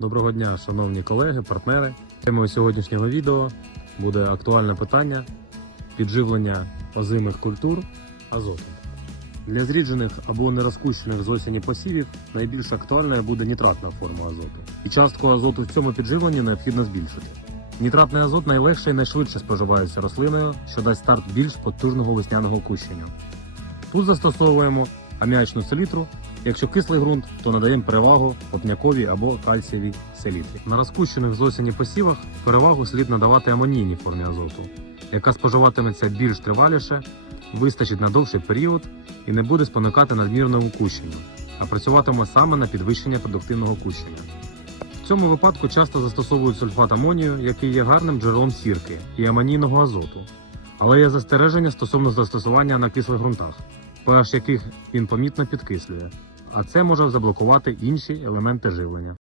Доброго дня, шановні колеги, партнери. Темою сьогоднішнього відео буде актуальне питання підживлення озимих культур азотом. Для зріджених або нерозпущених з осені посівів найбільш актуальною буде нітратна форма азоту. І частку азоту в цьому підживленні необхідно збільшити. Нітратний азот найлегше і найшвидше споживається рослиною, що дасть старт більш потужного весняного кущення. Тут застосовуємо аміачну селітру. Якщо кислий ґрунт, то надаємо перевагу вапняковій або кальцієвій селітрі. На розпущених з осені посівах перевагу слід надавати амонійній формі азоту, яка споживатиметься більш триваліше, вистачить на довший період і не буде спонукати надмірного кущення, а працюватиме саме на підвищення продуктивного кущення. В цьому випадку часто застосовують сульфат амонію, який є гарним джерелом сірки і амонійного азоту. Але є застереження стосовно застосування на кислих ґрунтах, pH яких він помітно підкислює, а це може заблокувати інші елементи живлення.